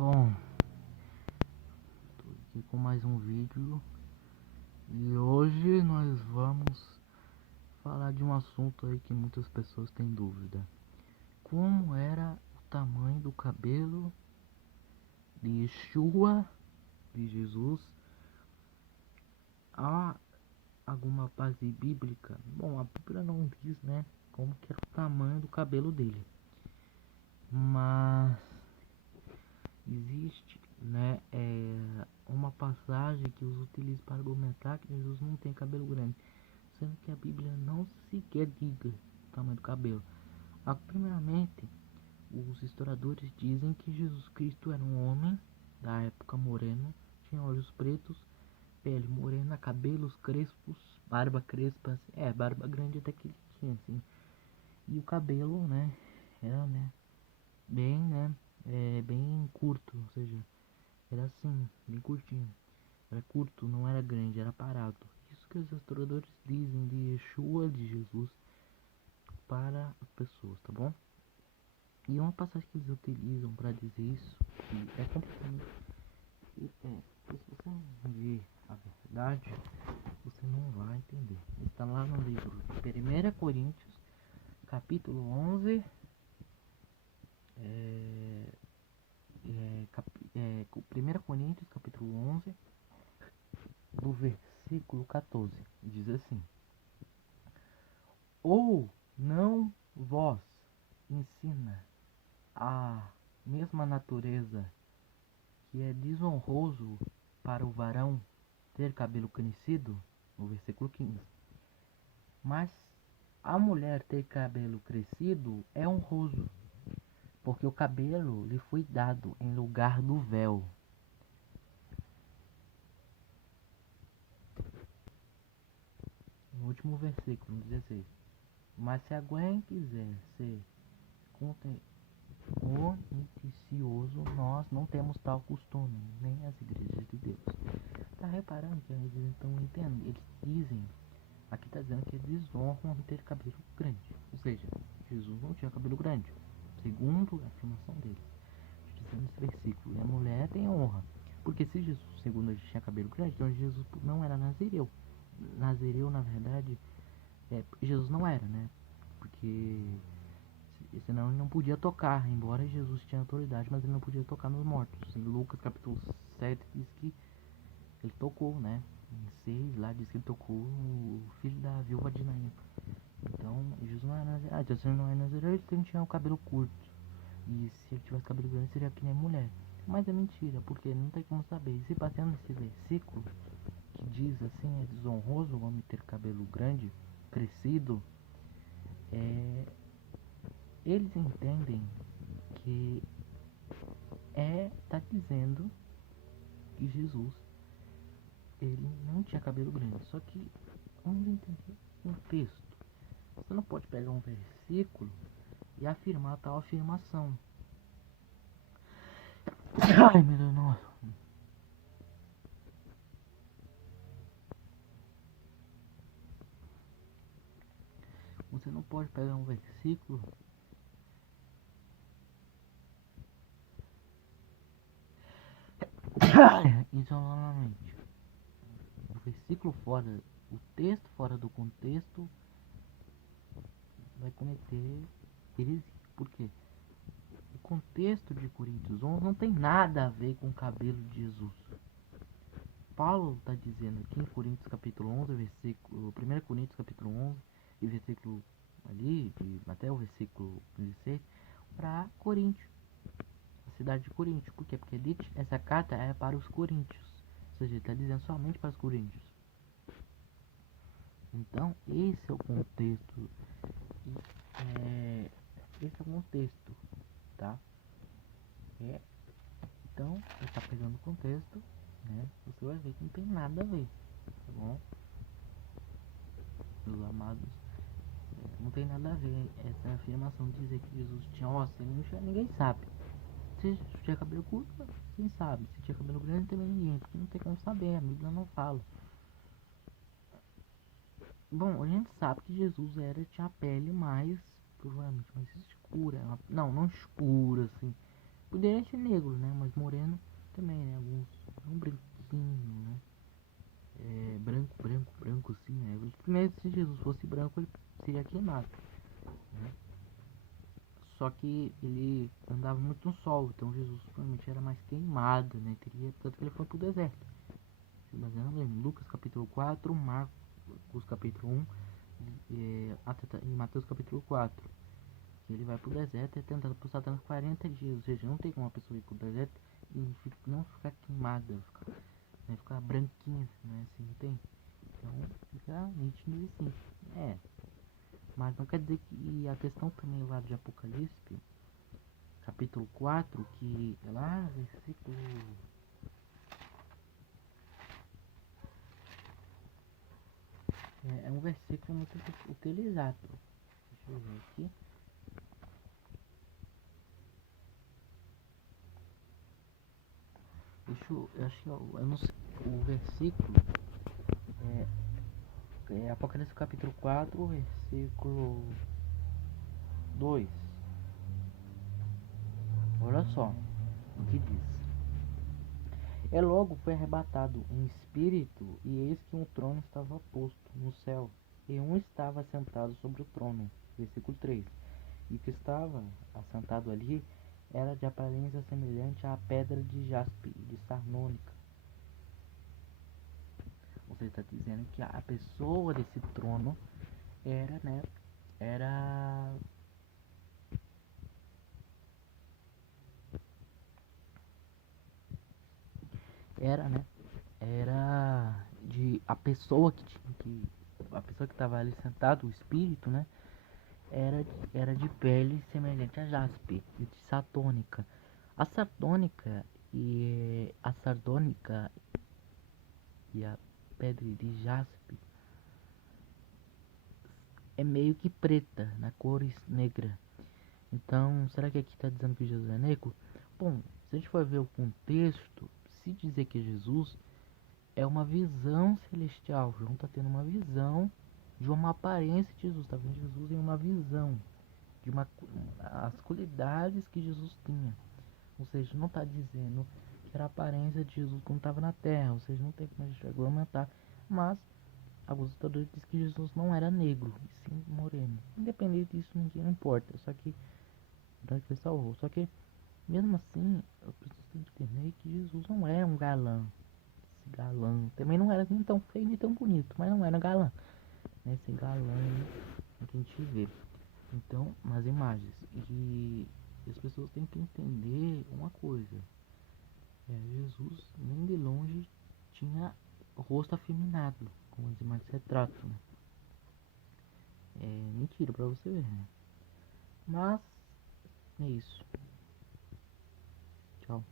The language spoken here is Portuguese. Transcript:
Bom, tô aqui com mais um vídeo e hoje nós vamos falar de um assunto aí que muitas pessoas têm dúvida. Como era o tamanho do cabelo de Yeshua, de Jesus? Há alguma base bíblica? Bom, a Bíblia não diz, né, como que era o tamanho do cabelo dele, mas existe, né, uma passagem que os utilizam para argumentar que Jesus não tem cabelo grande, sendo que a Bíblia não sequer diga o tamanho do cabelo. Primeiramente, os historiadores dizem que Jesus Cristo era um homem da época moreno, tinha olhos pretos, pele morena, cabelos crespos, barba crespa, assim, barba grande até que ele tinha, assim, e o cabelo, né, era, né, bem, né, bem curto, ou seja, era assim, bem curtinho. Era curto, não era grande, era parado. Isso que os historiadores dizem de Yeshua, de Jesus, para as pessoas, tá bom? E uma passagem que eles utilizam para dizer isso, que é completamente... se você não ver a verdade, você não vai entender. Está lá no livro de 1 Coríntios, capítulo 11, 1 Coríntios, capítulo 11, do versículo 14, diz assim: ou não vós ensina a mesma natureza que é desonroso para o varão ter cabelo crescido, no versículo 15, mas a mulher ter cabelo crescido é honroso, porque o cabelo lhe foi dado em lugar do véu. No último versículo, no 16. Mas se alguém quiser ser contencioso, nós não temos tal costume, nem as igrejas de Deus. Tá reparando que eles estão entendendo? Eles dizem, aqui está dizendo que eles desonram ter cabelo grande. Ou seja, Jesus não tinha cabelo grande, segundo a afirmação deles. Dizendo esse versículo, e a mulher tem honra. Porque se Jesus, segundo a gente, tinha cabelo grande, então Jesus não era nazireu. Nazireu, na verdade, Jesus não era, né? Porque senão ele não podia tocar, embora Jesus tinha autoridade, mas ele não podia tocar nos mortos. Em Lucas capítulo 7 diz que ele tocou, né? Em 6 lá diz que ele tocou o filho da viúva de Naim. Então Jesus não era nazireu. Então se ele não é nazireu, ele tinha o cabelo curto. E se ele tivesse cabelo grande seria que nem mulher. Mas é mentira, porque não tem como saber. E se baseando nesse versículo que diz assim, é desonroso o homem ter cabelo grande, crescido, eles entendem que tá dizendo que Jesus ele não tinha cabelo grande. Só que vamos entender um texto. Você não pode pegar um versículo e afirmar tal afirmação. Ai meu Deus, nossa. Você não pode pegar um versículo isoladamente. O versículo fora, o texto fora do contexto vai cometer heresia. Por quê? O contexto de Coríntios 11 não tem nada a ver com o cabelo de Jesus. Paulo está dizendo aqui em Coríntios capítulo 11, versículo 1 Coríntios capítulo 11 e versículo ali, até o versículo 16, para Coríntios, a cidade de Coríntios. Por quê? Porque essa carta é para os coríntios, ou seja, ele está dizendo somente para os coríntios. Então, esse é o contexto. Esse é o contexto, tá? Então, ele está pegando o contexto, né? Você vai ver que não tem nada a ver, tá bom? Meus amados, não tem nada a ver essa afirmação de dizer que Jesus tinha ossos, ninguém sabe. Se tinha cabelo curto, quem sabe? Se tinha cabelo grande, também ninguém, porque não tem como saber, a Bíblia não fala. Bom, a gente sabe que Jesus tinha a pele mais, provavelmente mais escura, não escura assim, Poderia ser negro, né? Mas moreno também, né? Alguns. Um branquinho, né? Branco sim, né? Primeiro, se Jesus fosse branco, ele seria queimado, né? Só que ele andava muito no sol, então Jesus provavelmente era mais queimado, né? Teria, tanto que ele foi pro deserto. Se baseando em Lucas capítulo 4, Marcos capítulo 1 e Mateus capítulo 4. Que ele vai pro deserto e é tentado por Satanás 40 dias. Ou seja, não tem como uma pessoa ir pro deserto e não ficar queimada, ficar branquinha, né? Assim, não tem. Então fica nítido assim. Mas não quer dizer que. E a questão também lá de Apocalipse, capítulo 4, que é lá, versículo. É um versículo muito utilizado. Deixa eu ver aqui. Eu acho que eu não sei. O versículo é Apocalipse capítulo 4, versículo 2. Olha só o que diz. Logo foi arrebatado um espírito, e eis que um trono estava posto no céu, e um estava sentado sobre o trono. Versículo 3. E o que estava assentado ali era de aparência semelhante à pedra de jaspe e de sarnônica. Você está dizendo que a pessoa desse trono era, né? Era. Era, né? Era de. A pessoa que tinha que. A pessoa que estava ali sentado, o espírito, né? Era de pele semelhante a jaspe e de satônica. A satônica e a sardônica e a pedra de jaspe é meio que preta, na cor negra. Então, será que aqui está dizendo que Jesus é negro? Bom, se a gente for ver o contexto, se dizer que Jesus é uma visão celestial, João está tendo uma visão de uma aparência de Jesus, está vendo Jesus em uma visão de as qualidades que Jesus tinha. Ou seja, não está dizendo que era a aparência de Jesus quando estava na terra, ou seja, não tem como a gente argumentar, mas alguns autores dizem que Jesus não era negro, e sim moreno. Independente disso, não importa, só que ele salvou. Só que mesmo assim, as pessoas têm que entender que Jesus não é um galã. Esse galã também não era nem tão feio nem tão bonito, mas não era galã, né? Esse galã que a gente vê. Então, nas imagens. E as pessoas têm que entender uma coisa. Jesus nem de longe tinha o rosto afeminado, como as imagens retratam, né? É mentira pra você ver, né? Mas é isso. Tchau.